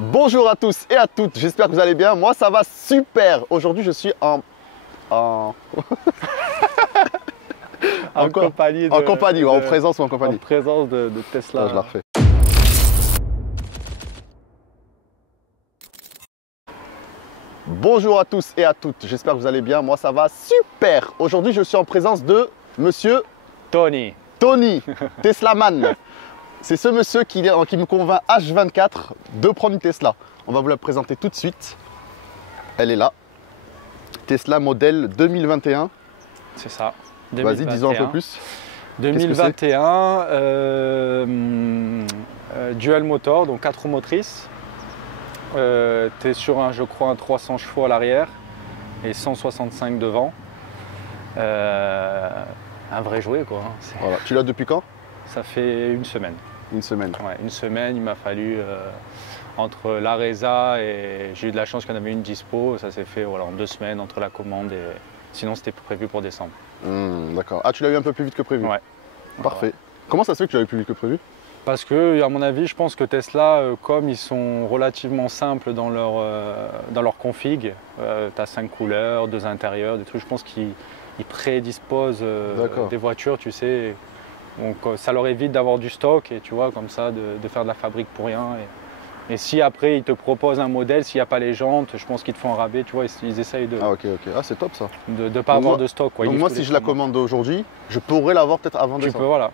Bonjour à tous et à toutes, j'espère que vous allez bien. Moi ça va super. Aujourd'hui je suis en compagnie, en présence ou en compagnie. En présence de Tesla. Ah, je la refais. Bonjour à tous et à toutes, j'espère que vous allez bien. Moi ça va super. Aujourd'hui je suis en présence de monsieur Tony, Teslaman. C'est ce monsieur qui me convainc H24 de prendre une Tesla. On va vous la présenter tout de suite. Elle est là. Tesla modèle 2021. c'est ça. Vas-y, dis-en un peu plus. 2021, dual motor, donc 4 roues motrices. Tu es sur un, je crois, un 300 chevaux à l'arrière et 165 devant. Un vrai jouet quoi. Voilà. Tu l'as depuis quand? Ça fait une semaine. Une semaine. Ouais, une semaine, il m'a fallu entre la Reza et j'ai eu de la chance qu'il y en avait une dispo. Ça s'est fait voilà, en 2 semaines entre la commande et sinon c'était prévu pour décembre. D'accord. Ah, tu l'as eu un peu plus vite que prévu? Ouais. Parfait. Ouais. Comment ça se fait que tu l'as eu plus vite que prévu? Parce que, à mon avis, je pense que Tesla, comme ils sont relativement simples dans leur config, tu as 5 couleurs, 2 intérieurs, des trucs, je pense qu'ils prédisposent des voitures, tu sais. Donc ça leur évite d'avoir du stock et tu vois, comme ça, de faire de la fabrique pour rien. Et si après ils te proposent un modèle, s'il n'y a pas les jantes, je pense qu'ils te font un rabais, tu vois, ils essayent de. Ah ok. Ah c'est top ça. De ne pas avoir de stock. Quoi. Donc moi si je la commande aujourd'hui, je pourrais l'avoir peut-être avant décembre. Tu peux, voilà.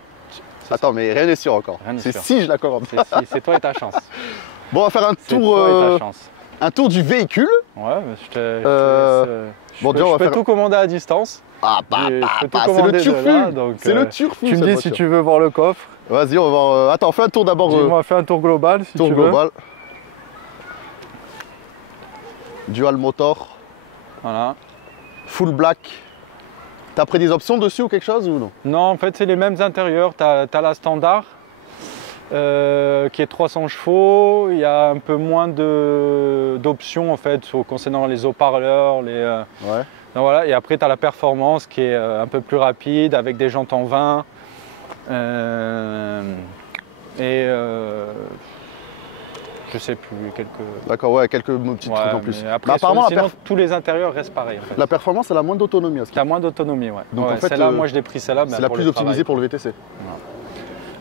Attends, mais rien n'est sûr encore. C'est si je la commande. C'est toi et ta chance. Bon, on va faire un tour, un tour du véhicule. Ouais, je peux tout commander à distance. Ah c'est le turfu. C'est le turfu. Tu me dis si tu veux voir le coffre. Vas-y, on va voir. Attends, fais un tour d'abord. On va faire un tour global si tu veux. Tour global. Dual motor. Voilà. Full black. T'as pris des options dessus ou quelque chose ou non? Non, en fait, c'est les mêmes intérieurs. Tu as la standard qui est 300 chevaux. Il y a un peu moins d'options en fait concernant les haut-parleurs. Ouais. Donc, voilà. Et après, tu as la performance qui est un peu plus rapide avec des jantes en 20. Je sais plus, quelques. D'accord, ouais, quelques petits trucs en plus. Après, sinon, tous les intérieurs restent pareils. En fait. La performance, elle a moins d'autonomie. Elle a moins d'autonomie, ouais. Donc en fait, celle-là, moi je l'ai pris celle-là. C'est la plus optimisée pour le VTC. Ouais.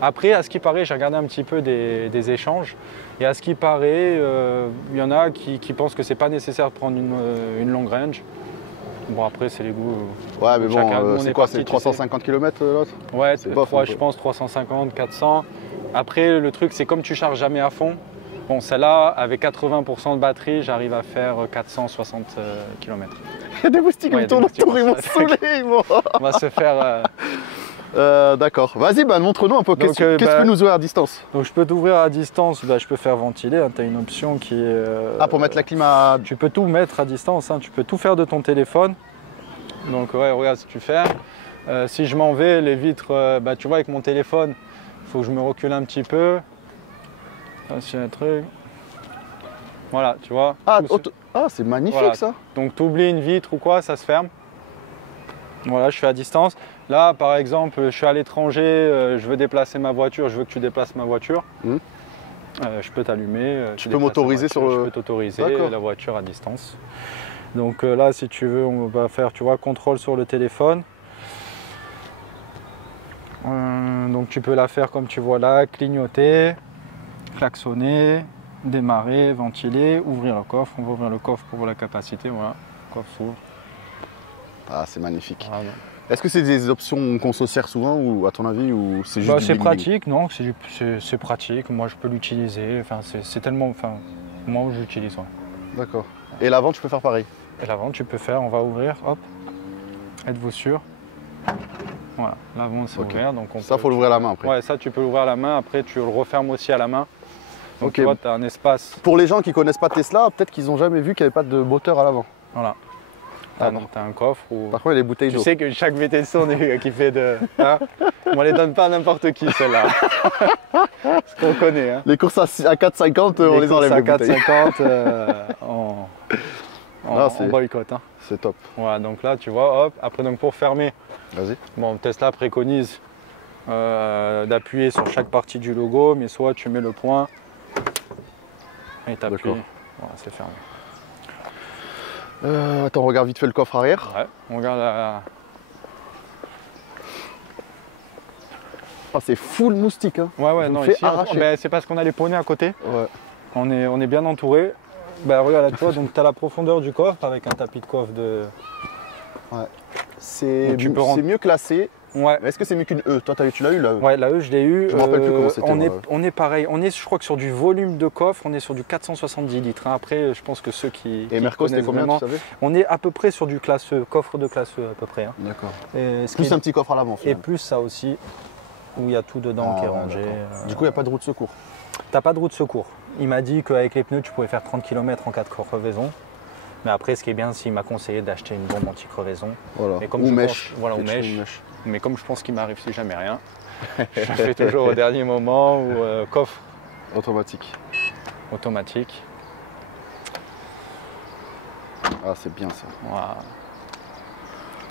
Après, à ce qui paraît, j'ai regardé un petit peu des échanges. Et à ce qui paraît, il y en a qui pensent que c'est pas nécessaire de prendre une long range. Bon, après, c'est les goûts. Ouais, mais bon, c'est quoi? C'est 350 km l'autre? Ouais, je pense 350, 400. Après, le truc, c'est comme tu charges jamais à fond. Bon, celle-là, avec 80% de batterie, j'arrive à faire 460 km. Il y a des moustiques qui me tournent autour, ils m'ont saoulé. On va se faire. D'accord. Vas-y, montre-nous un peu. Qu'est-ce que tu peux nous ouvrir à distance? Donc, je peux t'ouvrir à distance. Je peux faire ventiler. Hein. Tu as une option qui est. Ah, pour mettre la clim à. Tu peux tout mettre à distance. Hein. Tu peux tout faire de ton téléphone. Donc, ouais, regarde ce que tu fais. Si je m'en vais, les vitres, tu vois, avec mon téléphone, il faut que je me recule un petit peu. C'est un truc. Voilà, tu vois. Ah, c'est magnifique voilà. Ça. Donc tu oublies une vitre ou quoi, ça se ferme. Voilà, je suis à distance. Là, par exemple, je suis à l'étranger, je veux déplacer ma voiture, je veux que tu déplaces ma voiture. Je peux t'allumer. Tu peux m'autoriser sur le. Je peux t'autoriser la voiture à distance. Donc là, si tu veux, on va faire, tu vois, contrôle sur le téléphone. Donc tu peux la faire comme tu vois là, clignoter. Klaxonner, démarrer, ventiler, ouvrir le coffre. On va ouvrir le coffre pour voir la capacité. Voilà, le coffre s'ouvre. Ah, c'est magnifique. Voilà. Est-ce que c'est des options qu'on se sert souvent ou à ton avis ou c'est juste c'est pratique, non, c'est pratique. Moi, je peux l'utiliser. Enfin, c'est tellement. Enfin, moi, je l'utilise. Ouais. D'accord. Et l'avant, tu peux faire pareil? Et l'avant, tu peux faire. On va ouvrir. Hop. Êtes-vous sûr? Voilà, l'avant c'est ouvert. Donc ça, faut l'ouvrir à la main après. Ouais, ça, tu peux l'ouvrir à la main. Après, tu le refermes aussi à la main. Donc, tu vois, tu as un espace. Pour les gens qui ne connaissent pas Tesla, peut-être qu'ils n'ont jamais vu qu'il n'y avait pas de moteur à l'avant. Voilà. Tu as un coffre. Par contre, il y a des bouteilles d'eau. Tu sais que chaque VTC, on est qui fait de. Hein, on ne les donne pas à n'importe qui, celle-là. Ce qu'on connaît. Hein. Les courses à 4,50, on les enlève. À 4,50, on boycotte. Hein. C'est top. Voilà, donc là, tu vois, hop. Après, donc pour fermer, bon, Tesla préconise d'appuyer sur chaque partie du logo, mais soit tu mets le point. et t'appuies. D'accord. Voilà, c'est fermé. Attends, on regarde vite fait le coffre arrière. Ouais, on regarde la... Ah, c'est full moustique. Hein. Ouais, Je me non, fais ici, arracher. ben, c'est parce qu'on a les poneys à côté. Ouais. On est bien entouré. Ben, regarde là, tu vois, donc tu as la profondeur du coffre avec un tapis de coffre de... C'est Donc, tu peux rentrer- mieux classé. Ouais. Mais est-ce que c'est mieux qu'une E? Toi, tu l'as eu là? Ouais, la E, je l'ai eu. Je me rappelle plus comment c'était, On, moi. on est pareil. On est, je crois que sur du volume de coffre, on est sur du 470 litres. Hein. Après, je pense que ceux qui. Et Merco, c'était connaissent combien, vraiment, tu savais? on est à peu près sur du classe E, coffre de classe E à peu près. Hein. D'accord. Et ce qui Plus est- un petit coffre à l'avant. Et finalement. plus ça aussi, où il y a tout dedans Ah, qui est ouais, rangé. d'accord. Du coup, il n'y a pas de roue de secours. T'as pas de roue de secours. Il m'a dit qu'avec les pneus, tu pouvais faire 30 km en cas de crevaison. Mais après, ce qui est bien, c'est qu'il m'a conseillé d'acheter une bombe anti-crevaison. Voilà. Et comme Ou je mèche. pense- voilà, ou Quelque chose, mèche. mèche. Mais comme je pense qu'il m'arrive si jamais rien, je le fais toujours au dernier moment ou coffre Automatique. automatique. Ah, c'est bien ça. Voilà.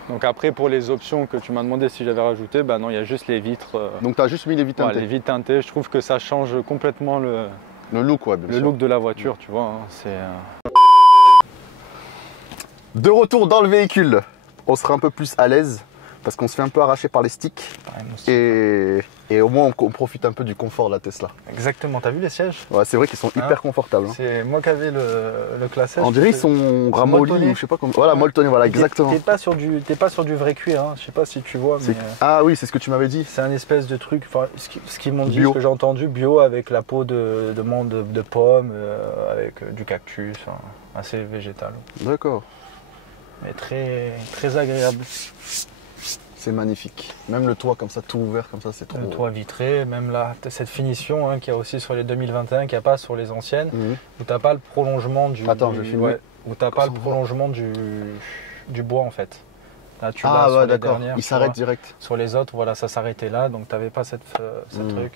Donc après, pour les options que tu m'as demandé si j'avais rajouté, ben non, il y a juste les vitres. Donc, tu as juste mis les vitres Ouais, teintées. les vitres teintées, je trouve que ça change complètement le Le look, ouais, bien sûr. look de la voiture, tu vois. Hein. C'est De retour dans le véhicule, on sera un peu plus à l'aise parce qu'on se fait un peu arracher par les sticks pareil, moi, et au moins on profite un peu du confort de la Tesla. exactement. T'as vu les sièges? Ouais, c'est vrai qu'ils sont Hein, hyper confortables. Hein. C'est moi qui avais le classage. On dirait qu'ils sont ramollis molletonnés. ou je sais pas comment. Voilà, molletonnés, voilà, exactement. T'es pas sur du vrai cuir. Hein. Je sais pas si tu vois, mais C'est- Ah oui, c'est ce que tu m'avais dit. c'est un espèce de truc. Enfin, ce qu'ils m'ont dit, Bio. ce que j'ai entendu, bio avec la peau de pomme, avec du cactus, hein, assez végétal. D'accord, Mais très, très agréable. c'est magnifique. Même le toit comme ça, tout ouvert comme ça, c'est trop. Le toit vitré, même là, t'as cette finition hein, qu'il y a aussi sur les 2021, qu'il n'y a pas sur les anciennes, Mhm. où t'as pas le prolongement du. Attends, je vais filmer. où t'as pas le Sans voir. prolongement du bois en fait. Là, tu l'as Ah sur ouais, les d'accord, dernières, il tu s'arrête vois. direct. Sur les autres, voilà, ça s'arrêtait là, donc t'avais pas cette Mhm. truc.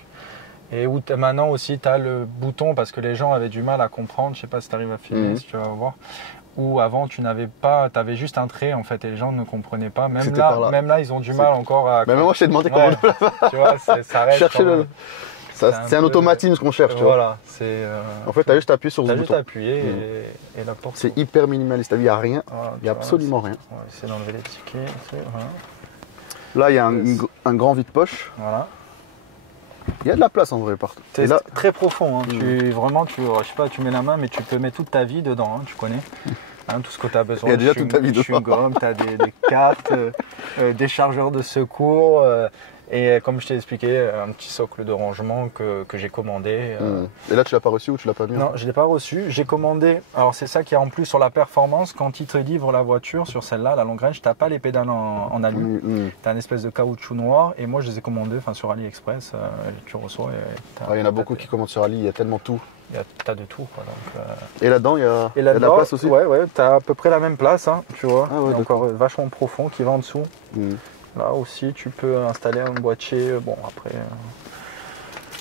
Et où maintenant aussi, tu as le bouton, parce que les gens avaient du mal à comprendre, je sais pas si tu arrives à filmer, Mhm. si tu vas voir, où avant tu n'avais pas, tu avais juste un trait en fait, et les gens ne comprenaient pas. C'était par là. Même là, ils ont du mal encore à. Mais même moi, je t'ai demandé comment Ouais, tu vois, ça reste. chercher quand le. même. C'est un peu- automatisme qu'on cherche, tu vois. Voilà, c'est. En fait, tu as juste appuyé sur ce t'as juste bouton. appuyé Mhm. et la porte. C'est hyper minimaliste, t'as vu, il n'y a rien, Voilà, il n'y a tu vois, absolument rien. On va essayer d'enlever les tickets. Voilà. Là, il y a Yes. un grand vide-poche. Voilà. Il y a de la place en vrai partout. C'est Et là, très profond. Hein. Vraiment, je sais pas, tu mets la main, mais tu peux mettre toute ta vie dedans. Hein, tu connais hein, tout ce que tu as besoin. Il y a déjà toute ta vie dedans. Chewing-gum, tu as des cartes, des chargeurs de secours. Et comme je t'ai expliqué, un petit socle de rangement que j'ai commandé. Et là, tu l'as pas reçu ou tu l'as pas mis? Non, je ne l'ai pas reçu. J'ai commandé. Alors, c'est ça qui est en plus sur la performance. Quand ils te livrent la voiture sur celle-là, la long range, tu n'as pas les pédales en alu. Tu as une espèce de caoutchouc noir. Et moi, je les ai commandés sur AliExpress. Tu reçois. Il y en a beaucoup qui commandent sur Ali, il y a tellement tout. Tu as de tout. Quoi, donc, Et là-dedans, il y a, et il y a de la là-dedans, place aussi. ouais, tu as à peu près la même place, hein, tu vois. Ah ouais, Il y a encore vachement profond qui va en dessous. Mhm. Là aussi, tu peux installer un boîtier. Bon, après.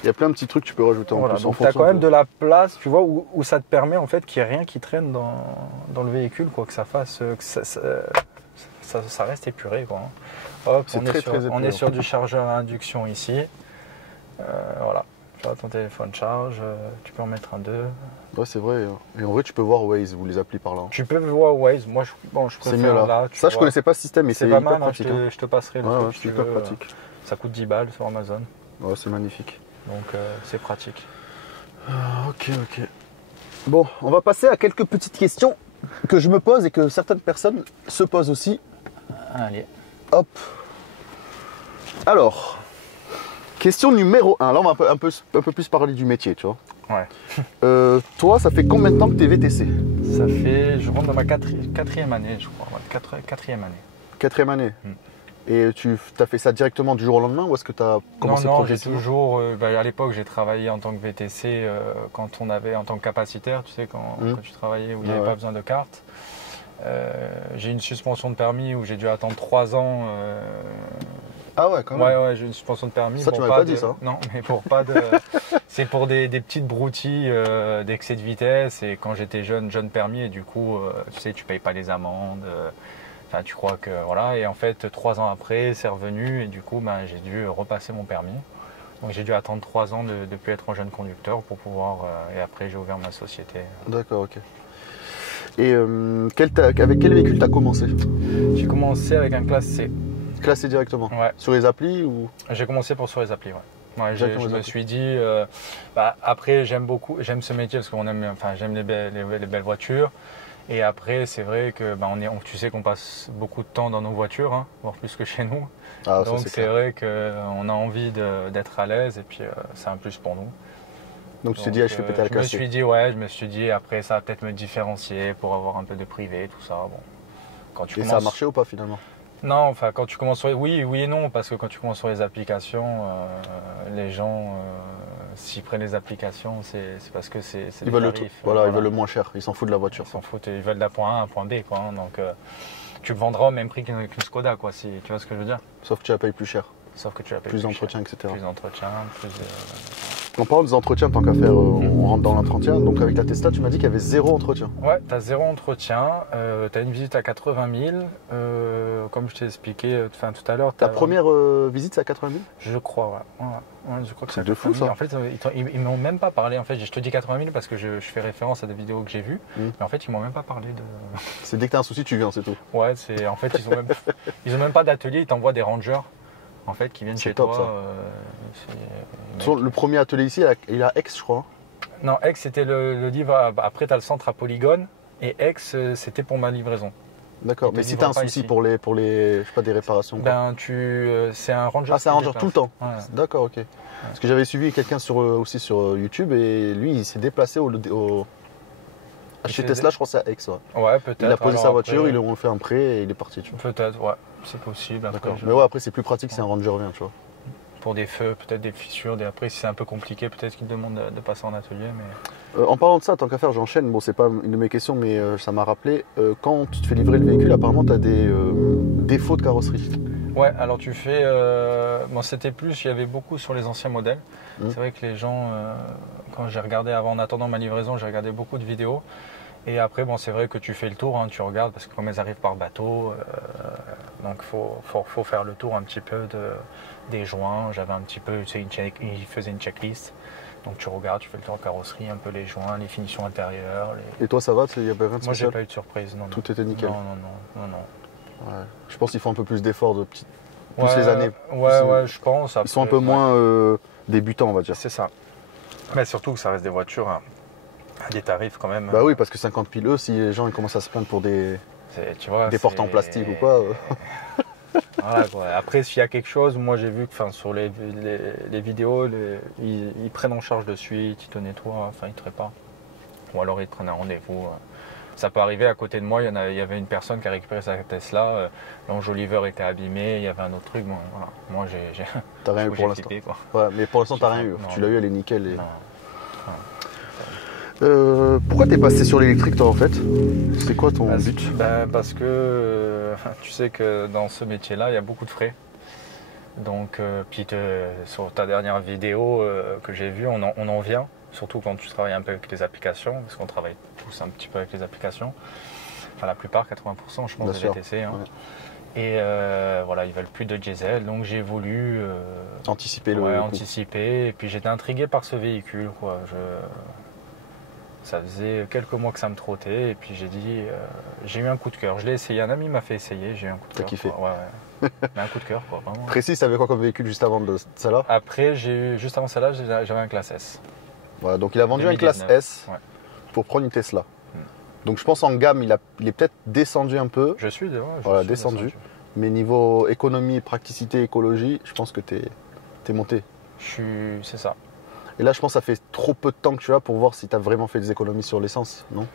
Il y a plein de petits trucs que tu peux rajouter en Voilà, plus. en donc tu as fonction quand même de la place, tu vois, où ça te permet en fait qu'il n'y ait rien qui traîne dans le véhicule, quoi, que ça fasse. Que ça reste épuré, quoi. Hop, C'est on, très, est sur, très on épuré. est sur du chargeur à induction ici. Voilà. Tu vois, ton téléphone charge, tu peux en mettre un 2. Ouais, c'est vrai. Et en vrai, tu peux voir Waze ou les applis par là. Tu peux voir Waze. Moi, je C'est préfère mieux là. tu Ça, je vois. connaissais pas ce système, mais c'est C'est pas hyper mal, hein, pratique. hein. je te passerai le Ouais, truc ouais, si c'est tu hyper veux. pratique. Ça coûte 10 balles sur Amazon, Ouais, c'est magnifique. donc c'est pratique. Ok. Bon, on va passer à quelques petites questions que je me pose et que certaines personnes se posent aussi. Allez. Hop. Alors, question numéro 1. Là, on va un peu plus parler du métier, tu vois. Ouais. Toi, ça fait combien de temps que tu es VTC? Ça fait, je rentre dans ma quatrième année, je crois. Ouais, quatrième année. Quatrième année. Mm. Et tu as fait ça directement du jour au lendemain ou est-ce que tu as commencé Non, j'ai progressivement? toujours. À l'époque, j'ai travaillé en tant que VTC quand on avait en tant que capacitaire, tu sais, quand tu travaillais où il n'y avait Ouais. pas besoin de carte. J'ai une suspension de permis où j'ai dû attendre 3 ans. Ah ouais, quand même. Ouais, j'ai une suspension de permis. Ça, tu m'avais pas dit ça. Non, mais pour pas de. C'est pour des petites broutilles d'excès de vitesse. Et quand j'étais jeune permis, et du coup, tu sais, tu payes pas les amendes. Enfin, tu crois que voilà. Et en fait, 3 ans après, c'est revenu. Et du coup, j'ai dû repasser mon permis. Donc j'ai dû attendre 3 ans de ne plus être un jeune conducteur pour pouvoir. Et après, j'ai ouvert ma société. D'accord, ok. Et avec quel véhicule tu as commencé? J'ai commencé avec un classe C. Classé directement? Ouais. Sur les applis ou? J'ai commencé sur les applis, ouais. Ouais, je me suis dit, après j'aime ce métier parce qu'on aime, enfin j'aime les belles voitures. Et après c'est vrai que tu sais qu'on passe beaucoup de temps dans nos voitures, hein, voire plus que chez nous. Ah, donc c'est vrai qu'on a envie d'être à l'aise et puis c'est un plus pour nous. Donc tu t'es dit, je fais péter la casse. Je me suis dit après ça va peut-être me différencier pour avoir un peu de privé, tout ça. Bon. Et ça a marché ou pas finalement? Non, enfin quand tu commences oui et non, parce que quand tu commences sur les applications, les gens, s'ils prennent les applications, c'est parce que c'est ils veulent ils veulent le moins cher, ils s'en foutent de la voiture. Ils s'en foutent, ils veulent d'un point A à un point B, quoi. Hein, donc tu le vendras au même prix qu'une Skoda, quoi, si tu vois ce que je veux dire. Sauf que tu la payes plus cher. Sauf que tu la payes plus d'entretien, etc. Plus d'entretien, plus. En parlant des entretiens, tant qu'à faire, on rentre dans l'entretien. Donc avec la Tesla, tu m'as dit qu'il y avait 0 entretien. Ouais, tu as 0 entretien, tu as une visite à 80 000, comme je t'ai expliqué tout à l'heure. Ta première visite, c'est à 80 000? Je crois, ouais. Je crois que c'est de fou, ça. En fait, ils m'ont même pas parlé. En fait, je te dis 80 000 parce que je fais référence à des vidéos que j'ai vues. Mais en fait, ils m'ont même pas parlé de. C'est dès que tu as un souci, tu viens, c'est tout. Ouais, en fait, ils ont même pas d'atelier, ils t'envoient des rangers. En fait, qui viennent chez top, toi. Le premier atelier ici, il a Aix, je crois. Non, Aix, c'était le livre. Après, tu as le centre à Polygone. Et Aix, c'était pour ma livraison. D'accord, mais si tu as un souci pour les je sais pas, des réparations. C'est un ranger. Ah, c'est un ranger tout le temps. Ouais. D'accord, ok. Ouais. Parce que j'avais suivi quelqu'un aussi sur YouTube et lui, il s'est déplacé chez Tesla, je crois que c'est à Aix. Ouais, peut-être. Il a posé sa voiture, ils lui ont fait un prêt et il est parti. Peut-être, ouais. C'est possible. D'accord. Mais ouais, après, c'est plus pratique si un ranger vient, tu vois. Pour des feux, peut-être des fissures. Après, si c'est un peu compliqué, peut-être qu'ils demandent de passer en atelier. Mais... en parlant de ça, tant qu'à faire, j'enchaîne. Bon, c'est pas une de mes questions, mais ça m'a rappelé. Quand tu te fais livrer le véhicule, apparemment, tu as des défauts de carrosserie. Ouais, alors tu fais. C'était plus, il y avait beaucoup sur les anciens modèles. C'est vrai que les gens, quand j'ai regardé en attendant ma livraison, j'ai regardé beaucoup de vidéos. Et après, c'est vrai que tu fais le tour, hein, tu regardes, parce que comme elles arrivent par bateau, donc il faut faire le tour un petit peu des joints. J'avais un petit peu, il faisait une checklist. Donc tu regardes, tu fais le tour de carrosserie, un peu les joints, les finitions intérieures. Et toi, ça va? Il y a pas rien de spécial? Moi, j'ai pas eu de surprise. Non, tout était nickel? Non. Ouais. Je pense qu'il faut un peu plus d'efforts plus les années. Ouais, je pense. Après, ils sont un peu moins débutants, on va dire. C'est ça. Mais surtout que ça reste des voitures à des tarifs quand même. Bah oui, parce que 50 000 si les gens ils commencent à se plaindre pour des portes en plastique ou quoi. Voilà, quoi. Après, s'il y a quelque chose, moi j'ai vu que sur les vidéos, ils prennent en charge de suite, ils te nettoient, ils te réparent. Ou alors ils te prennent un rendez-vous. Ça peut arriver à côté de moi, il y avait une personne qui a récupéré sa Tesla, l'enjoliveur était abîmé, il y avait un autre truc. Bon, voilà. Moi j'ai. T'as rien eu pour l'instant. Ouais, mais pour l'instant t'as rien eu. Non, tu l'as eu, elle est nickel. Et... Non. Pourquoi t'es passé sur l'électrique toi en fait? C'est quoi ton but? Parce que tu sais que dans ce métier-là, il y a beaucoup de frais. Donc, sur ta dernière vidéo que j'ai vue, on en vient. Surtout quand tu travailles un peu avec les applications, parce qu'on travaille tous un petit peu avec les applications. Enfin, la plupart, 80%, je pense, des VTC. Hein. Ouais. Et ils veulent plus de diesel. Donc, j'ai voulu anticiper anticiper. Et puis, j'étais intrigué par ce véhicule, quoi. Ça faisait quelques mois que ça me trottait. Et puis, j'ai eu un coup de cœur. Je l'ai essayé. Un ami m'a fait essayer. J'ai eu un coup de cœur. T'as kiffé? Ouais. Mais un coup de cœur, quoi. Vraiment. Précis, t'avais quoi comme véhicule juste avant de celle-là? Après, juste avant celle-là, j'avais un classe S. Voilà, donc il a vendu 2019. Un classe S pour prendre une Tesla. Donc je pense en gamme, il est peut-être descendu un peu. Je suis descendu. Mais niveau économie, praticité, écologie, je pense que t'es monté. C'est ça. Et là, je pense que ça fait trop peu de temps que tu as pour voir si tu as vraiment fait des économies sur l'essence, non?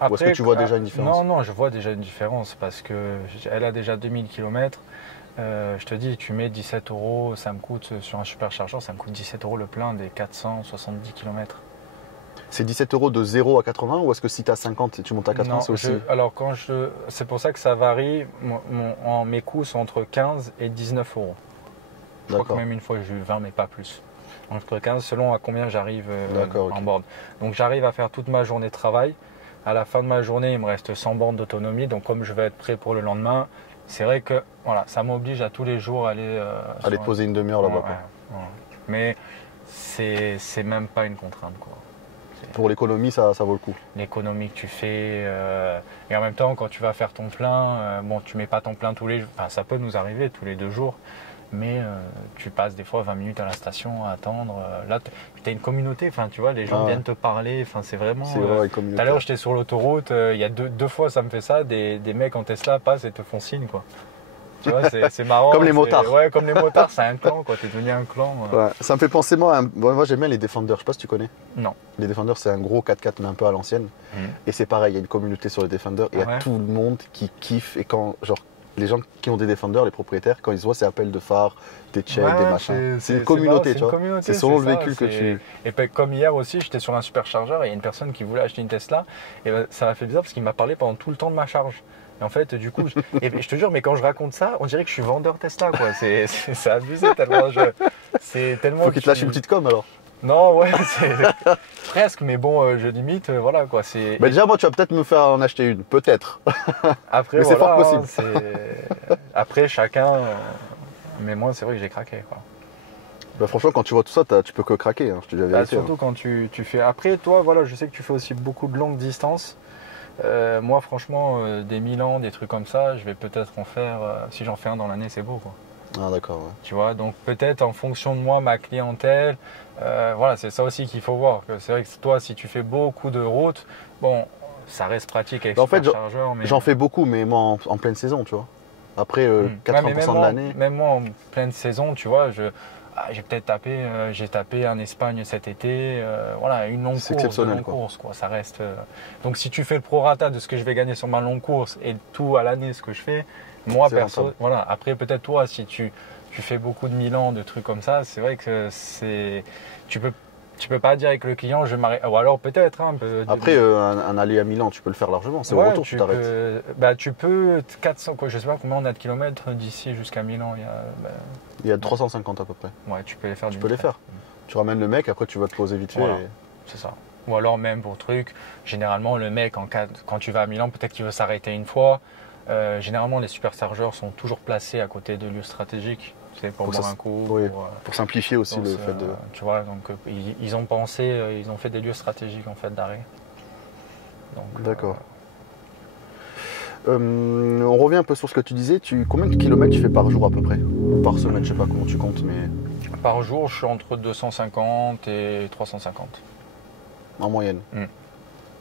Après, ou est-ce que tu vois déjà une différence? Non, je vois déjà une différence parce qu'elle a déjà 2000 km. Je te dis, tu mets 17 €, ça me coûte sur un superchargeur, ça me coûte 17 € le plein des 470 km. C'est 17 € de 0 à 80 ou est-ce que si tu as 50 et tu montes à 80, c'est aussi... Alors, c'est pour ça que ça varie. Mes coûts sont entre 15 et 19 €. Je crois que même une fois, j'ai eu 20, mais pas plus. Entre 15, selon à combien j'arrive en borne. Donc, j'arrive à faire toute ma journée de travail. À la fin de ma journée, il me reste 100 bornes d'autonomie. Donc, comme je vais être prêt pour le lendemain, c'est vrai que ça m'oblige à tous les jours aller... aller te poser une demi-heure là-bas. Mais c'est même pas une contrainte, quoi. Pour l'économie, ça vaut le coup. L'économie que tu fais, et en même temps, quand tu vas faire ton plein, bon, tu mets pas ton plein tous les jours, enfin, ça peut nous arriver tous les 2 jours, mais tu passes des fois 20 minutes à la station à attendre. Là, tu as une communauté, enfin, tu vois, les gens viennent te parler, enfin, c'est vraiment. C'est vrai, une Tout communauté. à l'heure, j'étais sur l'autoroute, il y a deux fois, ça me fait ça, des mecs en Tesla passent et te font signe, quoi. Tu vois, c'est marrant. Comme les motards. Ouais, comme les motards, c'est un clan, quoi. T'es devenu un clan. Ouais, ça me fait penser, moi j'aime bien les Defenders, je sais pas si tu connais. Non. Les Defenders, c'est un gros 4x4 mais un peu à l'ancienne. Et c'est pareil, il y a une communauté sur les Defenders et il y a tout le monde qui kiffe. Et quand, genre, les gens qui ont des Defenders, les propriétaires, quand ils se voient, c'est appel de phare, des checks, des machins. C'est une communauté, tu vois. C'est selon le véhicule que tu. Et puis, comme hier aussi, j'étais sur un superchargeur et il y a une personne qui voulait acheter une Tesla. Et ben, ça m'a fait bizarre parce qu'il m'a parlé pendant tout le temps de ma charge. Et en fait, du coup, je te jure, mais quand je raconte ça, on dirait que je suis vendeur Tesla, quoi. C'est abusé tellement c'est tellement. Faut qu'il te lâche une petite com alors. Non, ouais, c'est presque, mais bon, je limite, voilà, quoi. Bah déjà, moi, tu vas peut-être me faire en acheter une, peut-être. Après, mais c'est voilà, fort possible. Après, chacun. Mais moi, c'est vrai que j'ai craqué, quoi. Bah franchement, quand tu vois tout ça, tu peux que craquer, hein, je te dis la vérité. Surtout quand tu fais. Après, toi, voilà, je sais que tu fais aussi beaucoup de longues distances. Moi, franchement, des Milan, des trucs comme ça, je vais peut-être en faire. Si j'en fais un dans l'année, c'est beau, quoi. Ah, d'accord. Ouais. Tu vois, donc peut-être en fonction de moi, ma clientèle, voilà, c'est ça aussi qu'il faut voir. C'est vrai que toi, si tu fais beaucoup de routes, bon, ça reste pratique avec superchargeur. Mais... J'en fais beaucoup, mais moi en pleine saison, tu vois. Après, 80% de l'année. Même moi, en pleine saison, tu vois, j'ai peut-être tapé en Espagne cet été, voilà, une longue course, quoi. Ça reste. Donc si tu fais le prorata de ce que je vais gagner sur ma longue course et tout à l'année ce que je fais, moi perso, voilà. Après peut-être toi, si tu fais beaucoup de Milan, de trucs comme ça, c'est vrai que tu peux pas dire avec le client je m'arrête. Ou alors peut-être. Hein, après un aller à Milan, tu peux le faire largement. C'est au retour tu t'arrêtes. Bah tu peux 400 quoi. Je sais pas combien on a de kilomètres d'ici jusqu'à Milan. Il y a 350 à peu près. Ouais, tu peux les faire. Tu peux les faire. Tu ramènes le mec, après tu vas te poser vite fait. Voilà. C'est ça. Ou alors même pour truc, généralement le mec quand tu vas à Milan, peut-être qu'il veut s'arrêter une fois. Généralement les superchargeurs sont toujours placés à côté de lieux stratégiques. Pour boire un coup. Oui, pour simplifier aussi le fait de. Tu vois, donc ils ont pensé, ils ont fait des lieux stratégiques en fait d'arrêt. D'accord. On revient un peu sur ce que tu disais. Combien de kilomètres tu fais par jour à peu près? Ou par semaine, je sais pas comment tu comptes, mais. Par jour, je suis entre 250 et 350. En moyenne.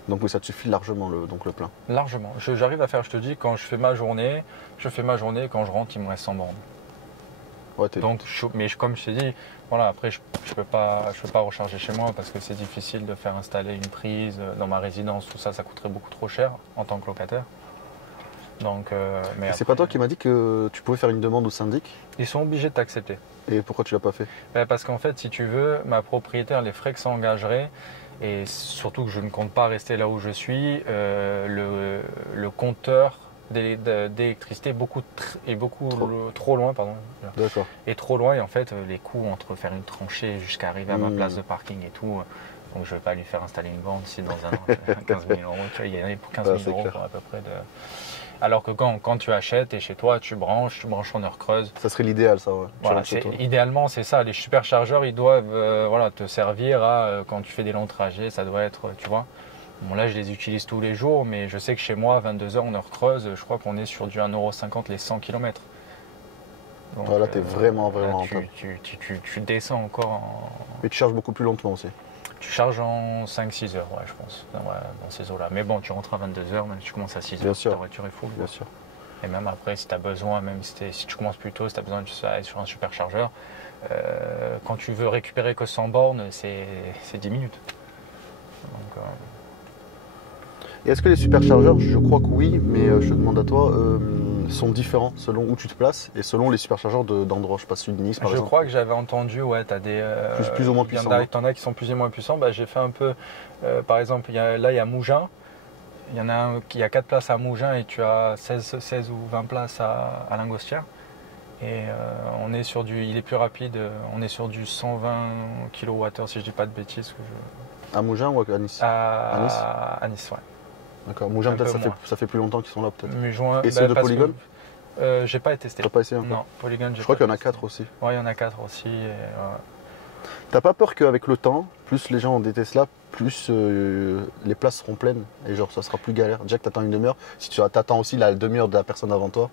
Donc oui, ça te suffit largement le plein. Largement. J'arrive à faire, je te dis, quand je fais ma journée, quand je rentre, il me reste 100 bornes. Ouais, donc, mais comme je t'ai dit, voilà, après je peux pas recharger chez moi parce que c'est difficile de faire installer une prise dans ma résidence, tout ça, ça coûterait beaucoup trop cher en tant que locataire. Donc, mais c'est pas toi qui m'as dit que tu pouvais faire une demande au syndic? Ils sont obligés de t'accepter. Et pourquoi tu l'as pas fait? Parce qu'en fait, si tu veux, ma propriétaire, les frais que ça engagerait, et surtout que je ne compte pas rester là où je suis, le compteur d'électricité trop loin, pardon. D'accord. Et trop loin, et en fait les coûts entre faire une tranchée jusqu'à arriver à ma place de parking et tout, donc je vais pas lui faire installer une borne si dans un an 15 000 euros, tu vois, il y en a pour 15 000 euros à peu près de... Alors que quand tu achètes et chez toi tu branches en heure creuse. Ça serait l'idéal ça, ouais. Voilà, idéalement c'est ça, les superchargeurs ils doivent te servir quand tu fais des longs trajets, ça doit être, tu vois. Bon là je les utilise tous les jours, mais je sais que chez moi, 22 h en heure creuse, je crois qu'on est sur du 1,50 € les 100 km. Donc, là tu es vraiment tu descends encore Mais tu charges beaucoup plus lentement aussi. Tu charges en 5-6 heures, ouais, je pense, dans ces eaux-là. Mais bon, tu rentres à 22 h, même si tu commences à 6 heures, ta voiture est full. Bien sûr. Et même après, si tu as besoin, même si tu commences plus tôt, si tu as besoin d'aller sur un superchargeur, quand tu veux récupérer que 100 bornes, c'est 10 minutes. Donc, Et est-ce que les superchargeurs, je crois que oui, mais je te demande à toi, sont différents selon où tu te places et selon les superchargeurs d'endroits, je sais pas, celui de Nice par exemple? Je crois que j'avais entendu, ouais, tu as des... plus ou moins puissants. T'en as qui sont plus ou moins puissants. J'ai fait un peu, par exemple, il y a Mougins. Il y en a un qui a 4 places à Mougins et tu as 16 ou 20 places à Langostière. Et on est sur il est plus rapide, on est sur du 120 kWh si je dis pas de bêtises. À Mougins ou à Nice? À Nice. À Nice, ouais. D'accord, Mougins peut-être ça fait plus longtemps qu'ils sont là peut-être. Et ceux de Polygone? J'ai pas testé. T'as pas essayé encore? Non, Polygone, je crois qu'il y en a 4 aussi. Ouais, il y en a 4 aussi. T'as pas peur qu'avec le temps, plus les gens ont des Tesla, plus les places seront pleines et genre ça sera plus galère. Déjà que t'attends une demi-heure, si tu attends aussi la demi-heure de la personne avant toi,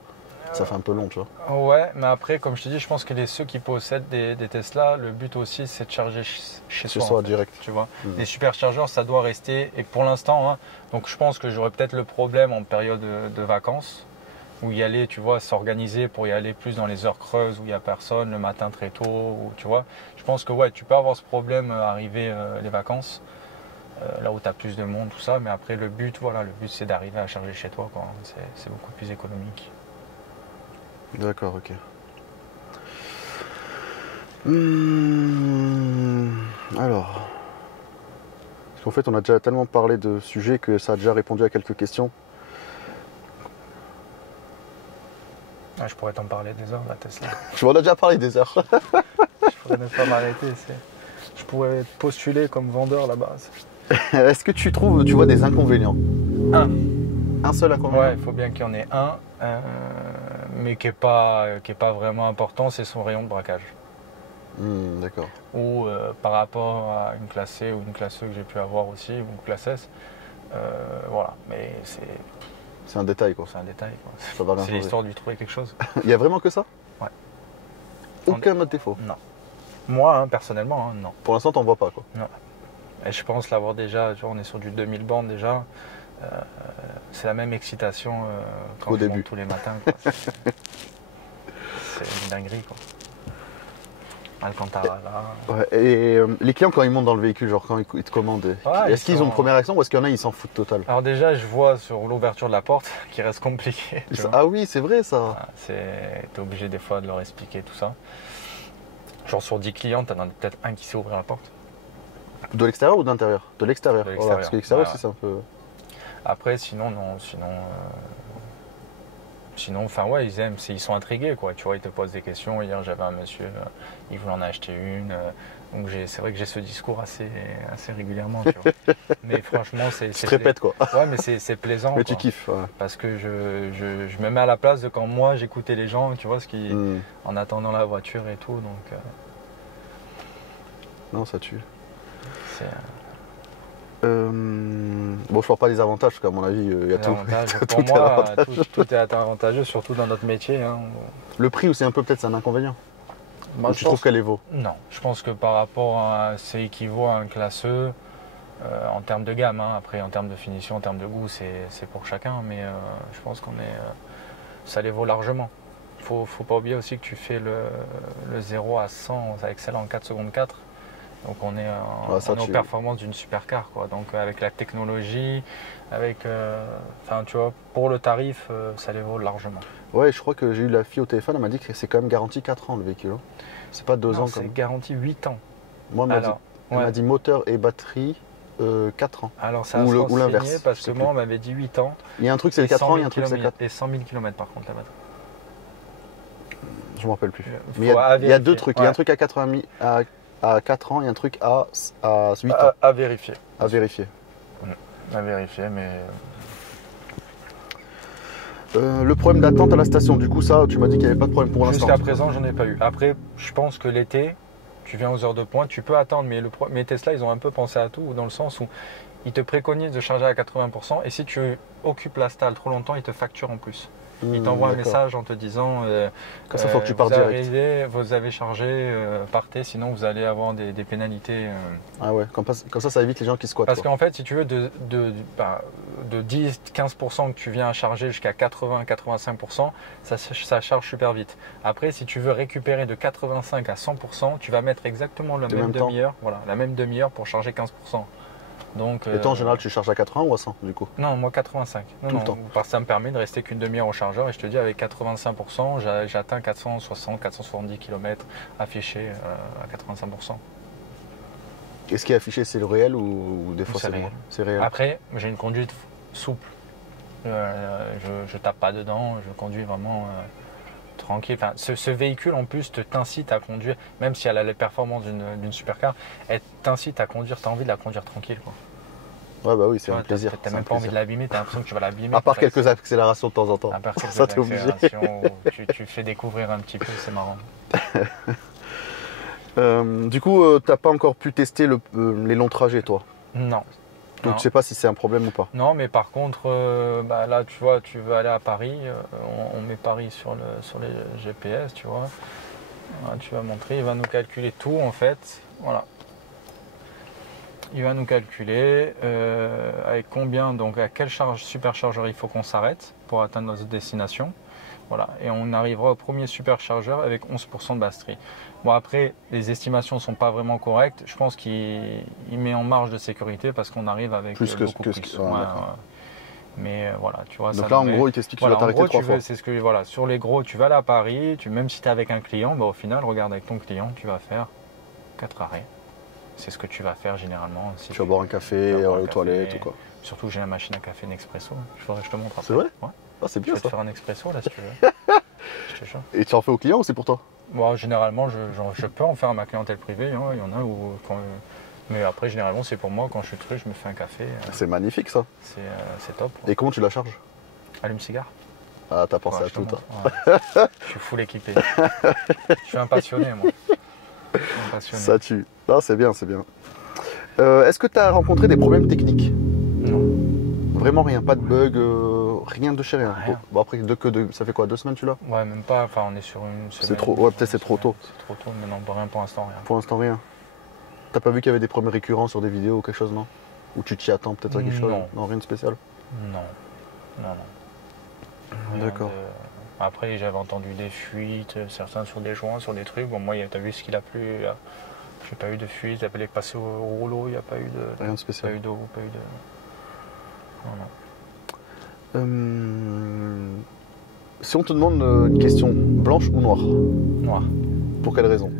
ça fait un peu long, tu vois. Ouais, mais après, comme je te dis, je pense que ceux qui possèdent des Tesla, le but aussi, c'est de charger chez soi. En fait, direct. tu vois. Les superchargeurs, ça doit rester. Et pour l'instant, hein, donc je pense que j'aurais peut-être le problème en période de vacances, où y aller, tu vois, s'organiser pour y aller plus dans les heures creuses où il n'y a personne, le matin très tôt, ou, tu vois. Je pense que ouais, tu peux avoir ce problème arrivé les vacances, là où tu as plus de monde, tout ça. Mais après, le but, voilà, le but, c'est d'arriver à charger chez toi, quoi. C'est beaucoup plus économique. D'accord, ok. Alors, parce qu'en fait, on a déjà tellement parlé de sujets que ça a déjà répondu à quelques questions. Ah, je pourrais t'en parler des heures, la Tesla. Je m'en ai déjà parlé des heures. Je pourrais ne pas m'arrêter. Je pourrais postuler comme vendeur là-bas. Est-ce que tu vois des inconvénients? Un seul inconvénient? Ouais, il faut bien qu'il y en ait un, mais qui est pas vraiment important, c'est son rayon de braquage. D'accord. Ou par rapport à une classe C ou une classe E que j'ai pu avoir aussi, ou une classe S. Voilà, mais c'est un détail, quoi. C'est un détail, quoi. Ça va bien C'est changer. l'histoire de lui trouver quelque chose. Il y a vraiment que ça? Ouais. Aucun autre défaut? Non. Moi, hein, personnellement, hein, non. Pour l'instant, t'en vois pas, quoi. Non. Et je pense l'avoir déjà, tu vois, on est sur du 2000 bandes déjà. C'est la même excitation quand Au je début. monte tous les matins. Quoi. C'est une dinguerie, quoi. Alcantara là. Ouais, et les clients, quand ils montent dans le véhicule, genre quand ils te commandent, est-ce qu'ils ont première action ou est-ce qu'il y en a, ils s'en foutent total? Alors déjà, je vois sur l'ouverture de la porte qui reste compliqué. Ah oui, c'est vrai ça. T'es obligé des fois de leur expliquer tout ça. Genre sur 10 clients, t'en as peut-être un qui sait ouvrir la porte. De l'extérieur ou de l'intérieur? De l'extérieur. De Voilà, parce que l'extérieur ouais, aussi, c'est un peu... Après, sinon, non. Sinon, enfin ouais, ils sont intrigués, quoi. Tu vois, ils te posent des questions. Hier, j'avais un monsieur, il voulait en acheter une. Donc c'est vrai que j'ai ce discours assez régulièrement, tu vois. Mais franchement, Tu te répètes, quoi. Ouais, mais c'est plaisant. Mais quoi. tu kiffes, ouais. Parce que je me mets à la place de quand moi j'écoutais les gens, tu vois, en attendant la voiture et tout. Donc. Non, ça tue. C'est. Bon, je parle pas des avantages, parce qu'à mon avis, il y a tout. Pour moi, tout est avantageux, surtout dans notre métier. Hein. Le prix aussi, c'est un inconvénient. Moi, tu trouves qu'elle est vaut? Non, je pense que par rapport à. C'est équivaut à un classe E en termes de gamme. Hein. Après, en termes de finition, en termes de goût, c'est pour chacun. Mais je pense ça les vaut largement. Faut pas oublier aussi que tu fais le 0 à 100 avec celle en 4 secondes 4. Donc on est aux performances d'une supercar, quoi. Donc avec la technologie, tu vois, pour le tarif, ça les vaut largement. Ouais, je crois que j'ai eu la fille au téléphone, elle m'a dit que c'est quand même garanti 4 ans le véhicule. Hein. C'est pas 2 ans comme. C'est garanti 8 ans. Moi, elle m'a dit moteur et batterie 4 ans. Alors ça ou l'inverse. Parce que moi, on m'avait dit 8 ans. Il y a un truc c'est les 4 ans, il y a un truc c'est 4 ans. Et 100 000 km par contre la batterie. Je me rappelle plus. Mais il y a deux trucs. Ouais. Il y a un truc à 4 ans, à 4 ans et un truc à 8 ans. À vérifier. À vérifier. À vérifier, mais... le problème d'attente à la station, du coup ça, tu m'as dit qu'il n'y avait pas de problème pour l'instant. Jusqu'à présent, j'en ai pas eu. Après, je pense que l'été, tu viens aux heures de pointe, tu peux attendre, mais Tesla, ils ont un peu pensé à tout, dans le sens où ils te préconisent de charger à 80%, et si tu occupes la stalle trop longtemps, ils te facturent en plus. Ils t'envoient un message en te disant comme ça, faut que tu partes direct. Vous avez chargé, partez, sinon vous allez avoir des pénalités. Ah ouais, comme ça évite les gens qui squattent. Parce qu'en fait, si tu veux, de 10-15% que tu viens à charger jusqu'à 80-85%, ça charge super vite. Après, si tu veux récupérer de 85 à 100%, tu vas mettre exactement la même demi-heure, voilà, la même demi-heure pour charger 15%. Donc, et toi, en général, tu charges à 80 ou à 100 du coup? Non, moi 85. Tout le temps. Parce que ça me permet de rester qu'une demi-heure au chargeur et je te dis, avec 85%, j'atteins 460-470 km affichés à 85%. Et ce qui est affiché, c'est le réel ou des fois c'est réel? Après, j'ai une conduite souple. Je tape pas dedans, je conduis vraiment tranquille. Enfin, ce véhicule en plus t'incite à conduire, même si elle a les performances d'une supercar, elle t'incite à conduire, tu as envie de la conduire tranquille, quoi. Ouais, bah oui, c'est un plaisir. Tu n'as même pas envie de l'abîmer, tu as l'impression que tu vas l'abîmer. À part quelques accélérations de temps en temps. À part quelques ça, t'es obligé. Tu fais découvrir un petit peu, c'est marrant. Du coup, t'as pas encore pu tester les longs trajets, toi. Non. Donc Non. je sais pas si c'est un problème ou pas. Non, mais par contre, bah, là, tu vois, tu veux aller à Paris, on met Paris sur les GPS, tu vois. Voilà, tu vas montrer, il va nous calculer tout en fait. Voilà. Il va nous calculer avec combien, donc à quelle superchargeur il faut qu'on s'arrête pour atteindre notre destination. Voilà. Et on arrivera au premier superchargeur avec 11% de batterie. Bon, après, les estimations ne sont pas vraiment correctes. Je pense qu'il met en marge de sécurité parce qu'on arrive avec beaucoup plus. Ouais. Mais voilà, tu vois. Donc ça là, en gros, il t'explique que tu vas t'arrêter 3 fois. C'est ce que, voilà, sur les gros, tu vas aller à Paris, même si tu es avec un client, bah, au final, regarde avec ton client, tu vas faire 4 arrêts. C'est ce que tu vas faire généralement. Si tu vas boire un café, aux toilettes ou quoi. Surtout, j'ai la machine à café Nespresso. Je te montre après. C'est vrai? Ouais. Ah, c'est bien Je vais ça. te faire un expresso là si tu veux. Je te jure. Et tu en fais aux clients ou c'est pour toi? Bon, généralement, je peux en faire à ma clientèle privée. Hein. Il y en a où. Mais après, généralement, c'est pour moi. Quand je suis truc, je me fais un café. C'est magnifique ça. C'est top. Et comment tu la charges? Allume-cigare. Ah, t'as pensé à tout, toi. Ouais. Je suis full équipé. Je suis un passionné, moi. Un passionné. Ça tue. Non, c'est bien, c'est bien. Est-ce que tu as rencontré des problèmes techniques? Non. Vraiment rien, pas de bug, rien de chez rien. Rien. Bon, après, ça fait quoi, 2 semaines tu l'as? Ouais, même pas. Enfin, on est sur une semaine. C'est trop, ouais, peut-être c'est trop tôt. C'est trop tôt, mais non, rien pour l'instant, rien. Pour l'instant, rien. T'as pas vu qu'il y avait des problèmes récurrents sur des vidéos ou quelque chose, non? Ou tu t'y attends peut-être à quelque chose? Non, rien de spécial. Non. Non. D'accord. Après, j'avais entendu des fuites, certains sur des joints, sur des trucs. Bon, moi, t'as vu ce qu'il a plu. J'ai pas eu de fuite. J'avais passé au rouleau, il n'y a pas eu de. Rien de spécial. Pas eu d'eau, pas eu de. Non. Si on te demande une question, blanche ou noire? Noir. Pour quelle raison?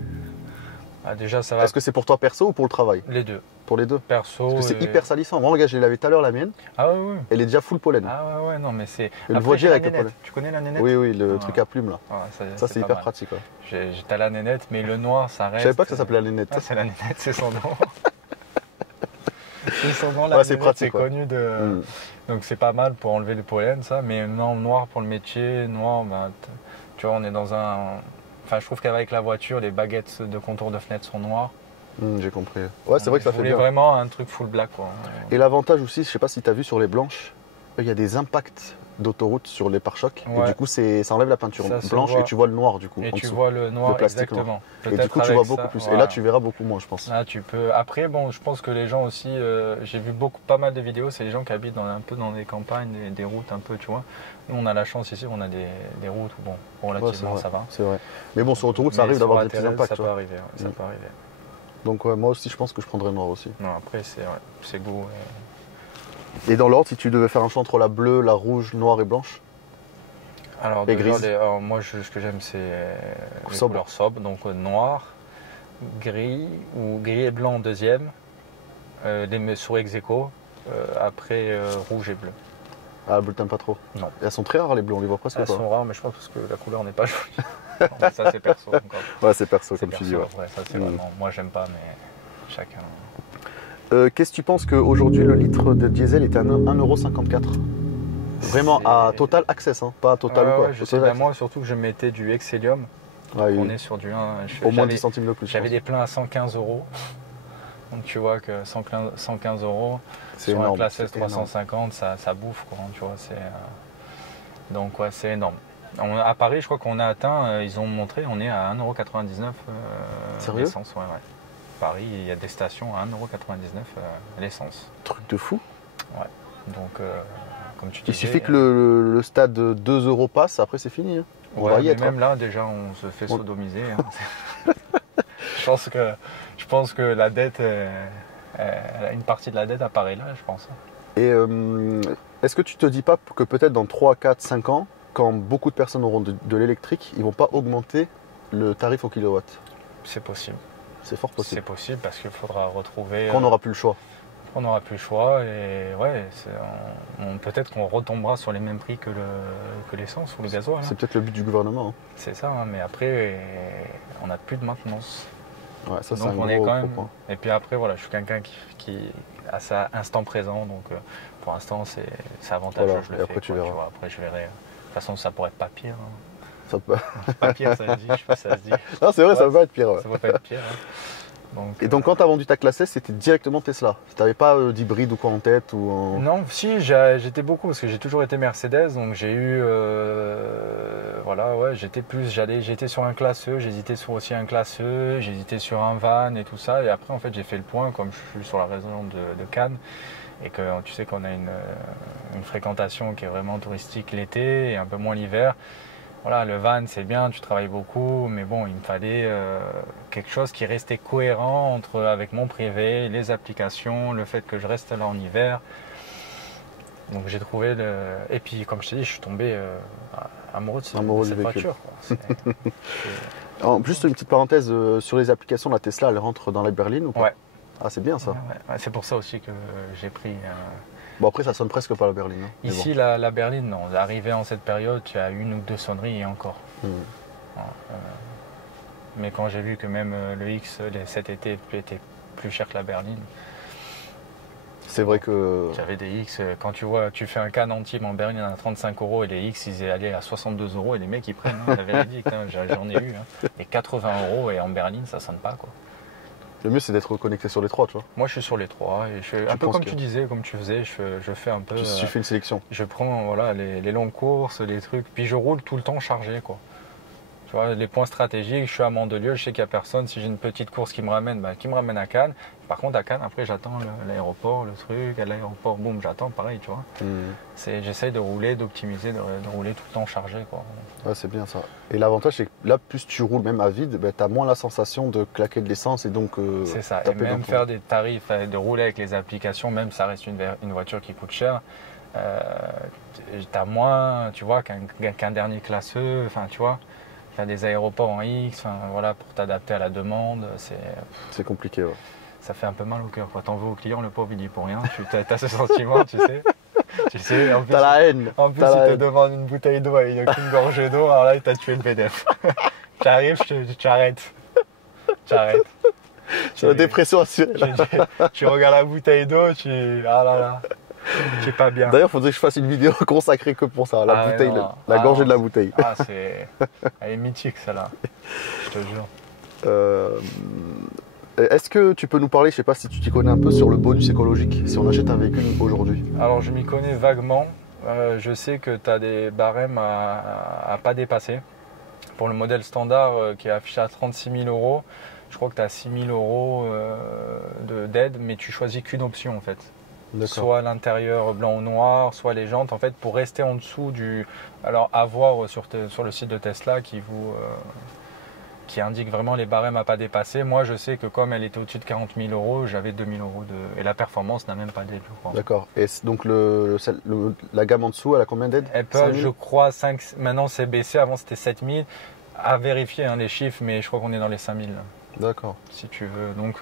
Déjà, ça va. Est-ce que c'est pour toi perso ou pour le travail? Les deux. Pour les deux? Perso. Parce que c'est hyper salissant. Moi, regarde, j'ai lavé tout à l'heure la mienne. Ah oui, oui. Elle est déjà full pollen. Ah ouais, non, mais c'est. Le voit direct le pollen. Tu connais la nénette? Oui, le truc à plumes là. Ouais, ça, c'est hyper pratique. Ouais. T'as la nénette, mais le noir, ça reste. Je savais pas que ça s'appelait la nénette. Ah, c'est la nénette, c'est son nom. C'est son nom, la nénette, pratique, c'est connu de. Donc c'est pas mal pour enlever le pollen, ça. Mais non, noir pour le métier, noir, bah, tu vois, on est dans un. Enfin, je trouve qu'avec la voiture, les baguettes de contour de fenêtre sont noires. J'ai compris. Ouais, c'est vrai que ça fait bien. Vraiment un truc full black, quoi. Et l'avantage aussi, je sais pas si tu as vu sur les blanches, il y a des impacts d'autoroute sur les pare-chocs. Ouais. Et du coup, ça enlève la peinture blanche et tu vois le noir du coup. Et tu vois le noir, exactement. Et du coup, tu vois beaucoup plus. Voilà. Et là, tu verras beaucoup moins, je pense. Là, tu peux. Après, bon, je pense que les gens aussi, j'ai vu pas mal de vidéos, c'est les gens qui habitent un peu dans des campagnes, des routes un peu, tu vois. Nous, on a la chance ici, on a des routes où, bon, relativement, ça va. C'est vrai. Mais bon, sur autoroute, ça arrive d'avoir des petits impacts. Ça peut arriver, ça peut arriver. Donc ouais, moi aussi, je pense que je prendrais le noir aussi. Non, après, c'est goût. Et dans l'ordre, si tu devais faire un choix entre la bleue, la rouge, noire et blanche? Alors, moi, ce que j'aime, c'est les couleurs sobres. Donc noir, gris, ou gris et blanc en deuxième. Sur ex-aequo. Après, rouge et bleu. Ah, bleu, t'aimes pas trop? Non. Et elles sont très rares, les bleus, on les voit presque pas. Elles sont rares, mais je pense parce que la couleur n'est pas jolie. Non, ça, c'est perso. Encore. Ouais, c'est perso, comme tu dis. Ouais. Ça, c'est vraiment. Moi, j'aime pas, mais chacun. Qu'est-ce que tu penses qu'aujourd'hui, le litre de diesel est à 1,54 €? Vraiment à Total Access, hein, pas à Total ou quoi. Je sais, moi, surtout que je mettais du Excellium. On est sur du 1. Au moins 10 centimes de plus. J'avais des pleins à 115 €. Donc tu vois que 115 € sur un classe S 350, ça bouffe, quoi, tu vois, donc ouais, c'est énorme. À Paris, je crois qu'on a atteint, ils ont montré, on est à 1,99 € l'essence. Ouais. Paris, il y a des stations à 1,99 € l'essence. Truc de fou. Ouais. Donc comme tu disais, il suffit que le stade 2 € passe, après c'est fini. Hein. On va y être. Même là, déjà, on se fait sodomiser. Hein. Je pense que la dette, une partie de la dette apparaît là, je pense. Et est-ce que tu te dis pas que peut-être dans 3, 4, 5 ans, quand beaucoup de personnes auront de l'électrique, ils vont pas augmenter le tarif au kilowatt? C'est possible. C'est fort possible. C'est possible parce qu'il faudra retrouver... Quand on n'aura plus le choix. On n'aura plus le choix et ouais, peut-être qu'on retombera sur les mêmes prix que l'essence ou le gasoil. C'est peut-être le but du gouvernement. Hein. C'est ça, hein, mais après, on n'a plus de maintenance. Ouais, ça, donc on est quand même. Et puis après, voilà, je suis quelqu'un qui a ça instant présent, donc pour l'instant, c'est avantageux. Voilà. Je le et après, fais, tu verras. Après, je verrai. De toute façon, ça pourrait être pas pire. Hein. Ça peut... C'est pas pire, ça se dit, je sais pas si ça se dit. Non, c'est vrai, Ouais, ça peut pas être pire. Ouais. Ça va pas être pire. Hein. Donc, Et donc quand tu as vendu ta classe S, c'était directement Tesla. Tu n'avais pas d'hybride ou quoi en tête ou en... Non, si, j'étais beaucoup parce que j'ai toujours été Mercedes, donc j'ai eu, voilà, ouais, j'étais sur un classe E, j'hésitais sur aussi un classe E, j'hésitais sur un van et tout ça, et après en fait j'ai fait le point comme je suis sur la région de Cannes et que tu sais qu'on a une fréquentation qui est vraiment touristique l'été et un peu moins l'hiver. Voilà, le van c'est bien, tu travailles beaucoup, mais bon, il me fallait quelque chose qui restait cohérent avec mon privé, les applications, le fait que je reste là en hiver. Donc j'ai trouvé et puis comme je t'ai dit, je suis tombé amoureux de cette voiture. Quoi. Juste une petite parenthèse sur les applications, la Tesla, elle rentre dans la berline ou pas? Ouais. Ah, c'est bien ça. Ouais. C'est pour ça aussi que j'ai pris. Bon, après, ça sonne presque pas la berline. Hein. Ici, bon. la berline, non. Arrivé en cette période, tu as une ou deux sonneries et encore. Mais quand j'ai vu que même le X cet été était plus cher que la berline. C'est vrai que. J'avais des X, quand tu fais un Can Antibes en berline à 35 € et les X ils allaient à 62 € et les mecs ils prennent, hein, la véridique, hein, j'en ai eu. Hein. Et 80 € et en berline ça sonne pas quoi. Le mieux c'est d'être connecté sur les trois, tu vois. Moi je suis sur les trois et un peu comme tu disais, comme tu faisais, je fais un peu. Tu fais une sélection. Je prends voilà, les longues courses, les trucs, puis je roule tout le temps chargé quoi. Tu vois, les points stratégiques, je suis à Mandelieu, je sais qu'il n'y a personne. Si j'ai une petite course qui me ramène à Cannes. Par contre, à Cannes, après, j'attends l'aéroport, le truc. À l'aéroport, boum, j'attends, pareil, tu vois. J'essaye de rouler, d'optimiser, de rouler tout le temps chargé, quoi. Ouais, c'est bien ça. Et l'avantage, c'est que là, plus tu roules même à vide, tu as moins la sensation de claquer de l'essence et donc. C'est ça. Et même faire des tarifs, de rouler avec les applications, même ça reste une voiture qui coûte cher. Tu as moins, tu vois, qu'un dernier classeux, enfin, tu vois. Faire des aéroports en X, voilà, pour t'adapter à la demande, c'est compliqué. Ouais. Ça fait un peu mal au cœur. T'en veux au client, le pauvre il dit pour rien. Tu as ce sentiment, tu sais. En plus, t'as la haine. En plus, il te demande une bouteille d'eau avec une gorgée d'eau. Alors là, il t'a tué le PDF. Tu arrives, tu arrêtes. Tu arrêtes. J'ai la dépression assurée. Tu regardes la bouteille d'eau, ah là là. C'est pas bien. D'ailleurs, il faudrait que je fasse une vidéo consacrée que pour ça, la bouteille, la gorgée de la bouteille. Ah, elle est mythique celle-là, je te jure. Est-ce que tu peux nous parler, je sais pas si tu t'y connais un peu, sur le bonus écologique, si on achète un véhicule aujourd'hui? Alors, je m'y connais vaguement. Je sais que tu as des barèmes à pas dépasser. Pour le modèle standard qui est affiché à 36 000 €, je crois que tu as 6 000 € d'aide, mais tu choisis qu'une option en fait. Soit l'intérieur blanc ou noir, soit les jantes, en fait, pour rester en dessous du... Alors, à voir sur le site de Tesla qui indique vraiment les barèmes à pas dépasser. Moi, je sais que comme elle était au-dessus de 40 000 €, j'avais 2 000 € de... Et la performance n'a même pas d'aide, je crois. D'accord. Et donc, la gamme en dessous, elle a combien d'aides? Elle peut, je crois, 5... Maintenant, c'est baissé. Avant, c'était 7 000. À vérifier hein, les chiffres, mais je crois qu'on est dans les 5 000. D'accord. Si tu veux, donc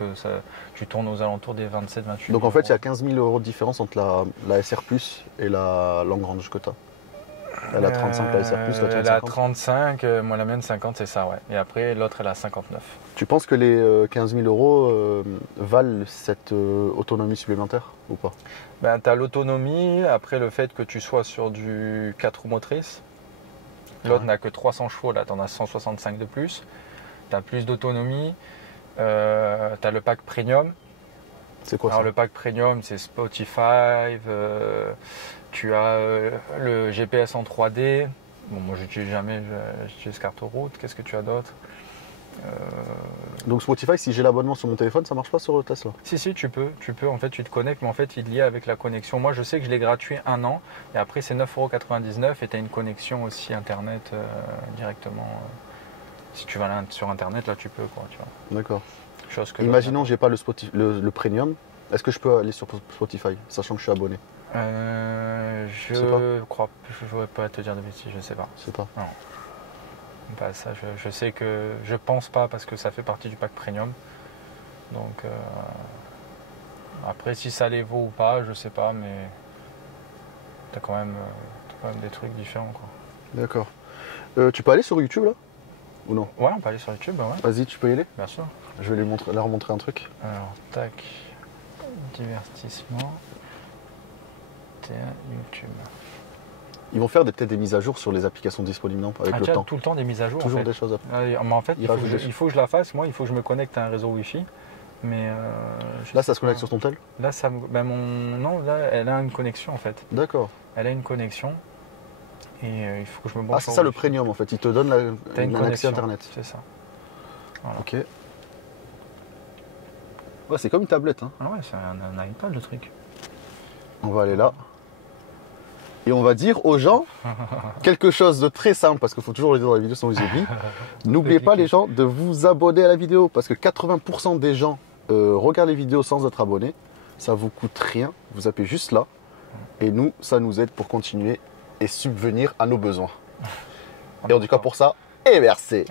tu tournes aux alentours des 27, 28 000 Donc en fait, il y a 15 000 € de différence entre la SR Plus et la Long Range que tu as. Elle a 35, la SR Plus, la 35. Elle a 35, moi la mienne 50, c'est ça, ouais. Et après, l'autre, elle a 59. Tu penses que les 15 000 € valent cette autonomie supplémentaire ou pas? Ben, tu as l'autonomie, après le fait que tu sois sur du 4 roues motrices. L'autre n'a que 300 chevaux, là, tu en as 165 de plus. Tu as plus d'autonomie, tu as le pack premium. C'est quoi ça? Alors le pack premium, c'est Spotify, tu as le GPS en 3D. Bon, moi j'utilise jamais, j'utilise carte route. Qu'est-ce que tu as d'autre? Donc Spotify, si j'ai l'abonnement sur mon téléphone, ça marche pas sur le Tesla? Si, tu peux, en fait tu te connectes, mais en fait il est lié avec la connexion. Moi je sais que je l'ai gratuit 1 an, et après c'est 9,99 € et tu as une connexion aussi internet directement. Si tu vas sur internet, là tu peux quoi, tu vois. D'accord. Chose que imaginons que j'ai pas le premium, est-ce que je peux aller sur Spotify, sachant que je suis abonné? Je crois, je ne pourrais pas te dire de bêtises, je sais pas. Je sais pas. Non. Bah, ça, je sais que je pense pas parce que ça fait partie du pack premium. Donc après, si ça les vaut ou pas, je sais pas, mais t'as quand même des trucs différents quoi. D'accord. Tu peux aller sur YouTube là? Ou non? Ouais, on peut aller sur YouTube, ouais. Vas-y, tu peux y aller? Bien sûr. Je vais leur montrer un truc. Alors, tac, divertissement, YouTube. Ils vont faire peut-être des mises à jour sur les applications disponibles, non, avec le temps. Tout le temps des mises à jour. Toujours en fait. des choses. Mais en fait, il faut que je la fasse. Moi, il faut que je me connecte à un réseau Wi-Fi. Mais là, ça se connecte sur ton tel? Là, non, là, elle a une connexion en fait. D'accord. Elle a une connexion et il faut que je me branche. Ah, c'est ça le premium en fait. Il te donne un accès internet. C'est ça. Voilà. Ok. Ouais, c'est comme une tablette. Hein. Ah ouais, c'est un iPad le truc. On va aller là. Et on va dire aux gens quelque chose de très simple, parce qu'il faut toujours le dire dans la vidéo sinon ils oublient. N'oubliez pas les gens de vous abonner à la vidéo, parce que 80% des gens regardent les vidéos sans être abonnés. Ça vous coûte rien, vous appuyez juste là. Et nous, ça nous aide pour continuer et subvenir à nos besoins. Et en tout cas pour ça, et merci.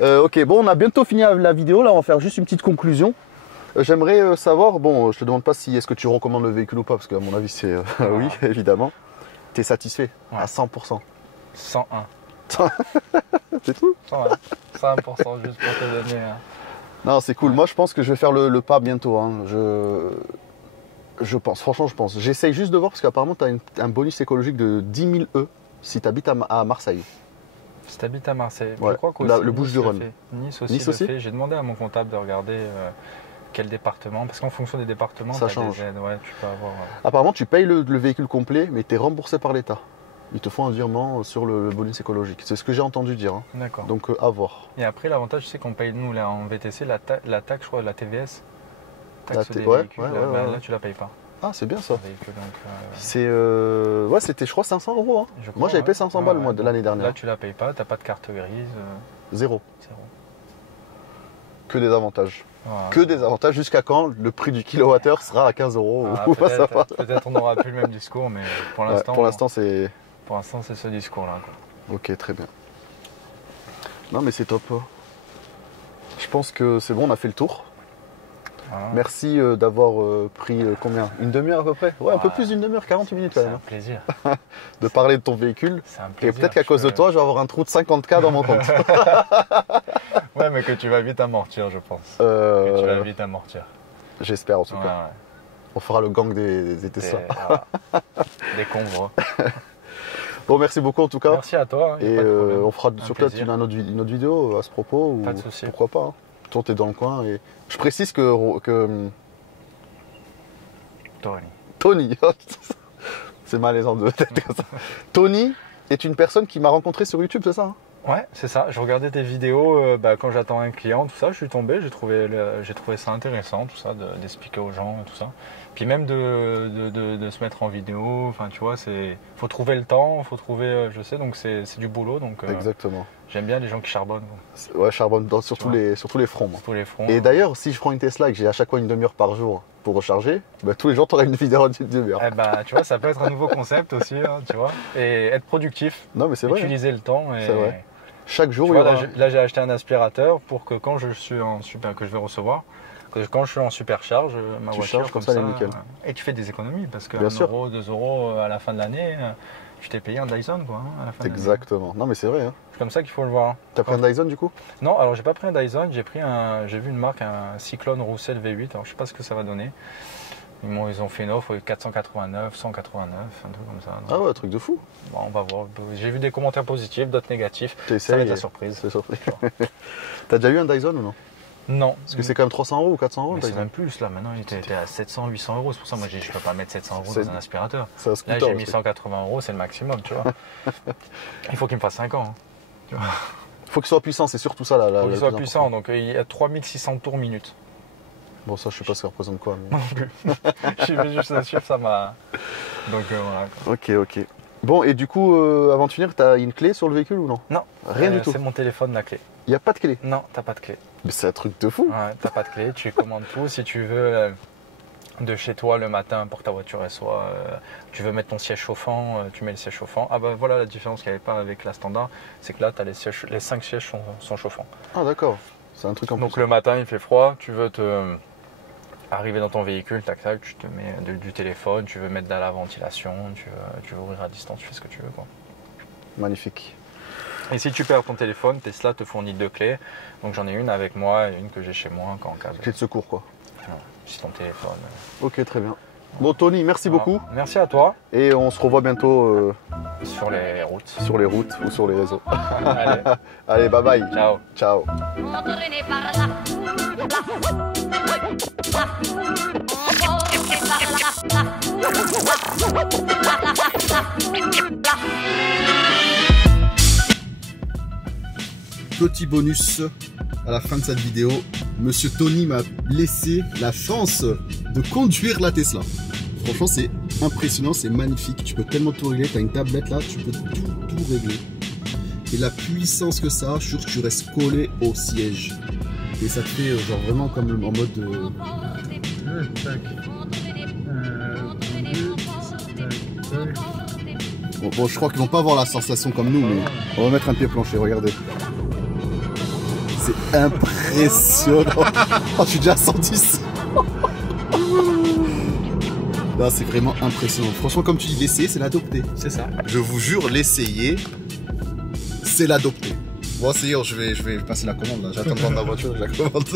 Ok, bon, on a bientôt fini la vidéo, là on va faire juste une petite conclusion. J'aimerais savoir, bon, je te demande pas si est-ce que tu recommandes le véhicule ou pas, parce qu'à mon avis c'est oui, évidemment. Tu es satisfait à 100%? 101. C'est tout? 101. 101% juste pour te donner. Non, c'est cool. Moi, je pense que je vais faire le pas bientôt. Hein. Je pense, franchement, je pense. J'essaye juste de voir, parce qu'apparemment, tu as un bonus écologique de 10 000 E si tu habites à Marseille. Si tu habites à Marseille, ouais. Je crois que le Bouches-du-Rhône. Nice aussi. J'ai demandé à mon comptable de regarder quel département, parce qu'en fonction des départements, ça change. Des aides. Ouais, tu peux avoir, apparemment, tu payes le véhicule complet, mais tu es remboursé par l'État. Ils te font un virement sur le bonus écologique. C'est ce que j'ai entendu dire. Hein. D'accord. Donc, à voir. Et après, l'avantage, c'est qu'on paye, nous, là, en VTC, la taxe, je crois, la TVS. Taxe des ouais, véhicules, ouais. Là, tu la payes pas. Ah, c'est bien ça. Véhicule, donc, c'est ouais, c'était, je crois, 500 €. Hein. Moi, j'avais payé 500 balles moi, de l'année dernière. Là, tu la payes pas, tu n'as pas de carte grise. Zéro. Que des avantages. Voilà. Que des avantages. Jusqu'à quand le prix du kilowattheure sera à 15 €? Peut-être on n'aura plus le même discours, mais pour l'instant, c'est... Pour l'instant, c'est ce discours-là. Ok, très bien. Non, mais c'est top. Je pense que c'est bon, on a fait le tour. Ah. Merci d'avoir pris combien? Une demi-heure à peu près? Ouais, un peu plus d'une demi-heure, 40 minutes quand même. C'est un plaisir. De parler de ton véhicule. C'est un plaisir. Et peut-être qu'à cause de toi, je vais avoir un trou de 50K dans mon compte. Ouais, mais que tu vas vite amortir, je pense. Que tu vas vite amortir. J'espère en tout cas. Ouais. On fera le gang des Tesla. Des convois. Bon, merci beaucoup en tout cas. Merci à toi. Hein, et on fera sur peut-être une autre vidéo à ce propos. Pas de souci. Pourquoi pas. Hein. Toi, t'es dans le coin. Et je précise que Tony. C'est malaisant de tête comme ça. Tony est une personne qui m'a rencontré sur YouTube, c'est ça hein? Ouais, c'est ça. Je regardais tes vidéos quand j'attends un client, tout ça. Je suis tombé, j'ai trouvé ça intéressant, tout ça, d'expliquer aux gens, tout ça. Puis même de se mettre en vidéo. Enfin, tu vois, faut trouver le temps, faut trouver, je sais, donc c'est du boulot. Donc, exactement. J'aime bien les gens qui charbonnent. Ouais, charbonne sur tous les fronts. Sur tous les fronts. Et d'ailleurs, si je prends une Tesla et que j'ai à chaque fois une demi-heure par jour pour recharger, bah, tous les jours, tu auras une vidéo d'une demi-heure. Eh bah, tu vois, ça peut être un nouveau concept aussi, hein, tu vois. Et être productif. Non, mais c'est vrai. Utiliser le temps. C'est vrai. Chaque jour, vois, là, j'ai acheté un aspirateur pour que quand je suis que je vais recevoir, quand je suis en supercharge, ma voiture comme ça, nickel. Et tu fais des économies parce que 1 €, 2 € à la fin de l'année, je t'ai payé un Dyson quoi. Hein, à la fin exactement. Non mais c'est vrai. Hein. C'est comme ça qu'il faut le voir. T'as pris un Dyson du coup? Non, alors j'ai pas pris un Dyson, j'ai vu une marque, un Cyclone Roussel V8. Alors je sais pas ce que ça va donner. Ils ont fait une offre 489, 189, un truc comme ça. Donc, ah ouais, un truc de fou. Bon, on va voir. J'ai vu des commentaires positifs, d'autres négatifs. Ça va être la surprise. C'est surprise. T'as déjà eu un Dyson ou non? Non. Parce que c'est quand même 300 € ou 400 €. C'est même plus là, maintenant il était à 700, 800 €. C'est pour ça que moi je peux pas mettre 700 € dans un aspirateur. Là j'ai mis 180 €, c'est le maximum, tu vois. Il faut qu'il me fasse 5 ans. Hein. Il faut qu'il soit puissant, c'est surtout ça là. Il faut qu'il soit puissant, donc il y a 3600 tours minute. Bon, ça, je sais pas ce que ça représente quoi. Mais... Non plus. Je vais juste un chiffre, ça m'a. Donc voilà. Quoi. Ok. Bon, et du coup, avant de finir, t'as une clé sur le véhicule ou non? Non. Rien du tout. C'est mon téléphone, la clé. Il n'y a pas de clé? Non, t'as pas de clé. Mais c'est un truc de fou. Ouais, t'as pas de clé, tu commandes tout. Si tu veux de chez toi le matin pour que ta voiture elle soit. Tu veux mettre ton siège chauffant, tu mets le siège chauffant. Ah bah voilà la différence qu'il n'y avait pas avec la standard, c'est que là, t'as les 5 sièges sont chauffants. Ah d'accord. C'est un truc en plus. Donc le matin, il fait froid, tu veux arriver dans ton véhicule, tac tac, tu te mets du téléphone, tu veux mettre de la ventilation, tu veux ouvrir à distance, tu fais ce que tu veux quoi. Magnifique. Et si tu perds ton téléphone, Tesla te fournit 2 clés. Donc j'en ai une avec moi et une que j'ai chez moi en cas de... Clé de secours quoi. Non, si ton téléphone... Ok, très bien. Bon Tony, merci beaucoup. Merci à toi. Et on se revoit bientôt Sur les routes. sur les routes ou sur les réseaux. Allez, Allez, bye bye. ciao. Ciao. Entraîné par la foule, la foule, la foule, emporté par la foule, la foule. Petit bonus à la fin de cette vidéo, Monsieur Tony m'a laissé la chance de conduire la Tesla. Franchement, c'est impressionnant, c'est magnifique. Tu peux tellement tout régler. Tu as une tablette là, tu peux tout régler. Et la puissance que ça a, je suis sûr que tu restes collé au siège. Et ça te fait genre vraiment comme en mode. Bon, je crois qu'ils vont pas avoir la sensation comme nous, mais on va mettre un pied plancher, regardez. C'est impressionnant. Oh, je suis déjà à 110. Là, c'est vraiment impressionnant. Franchement, comme tu dis, l'essayer, c'est l'adopter. C'est ça. Je vous jure, l'essayer, c'est l'adopter. Bon, c'est je vais passer la commande là. J'attends de vendre la voiture, je la commande.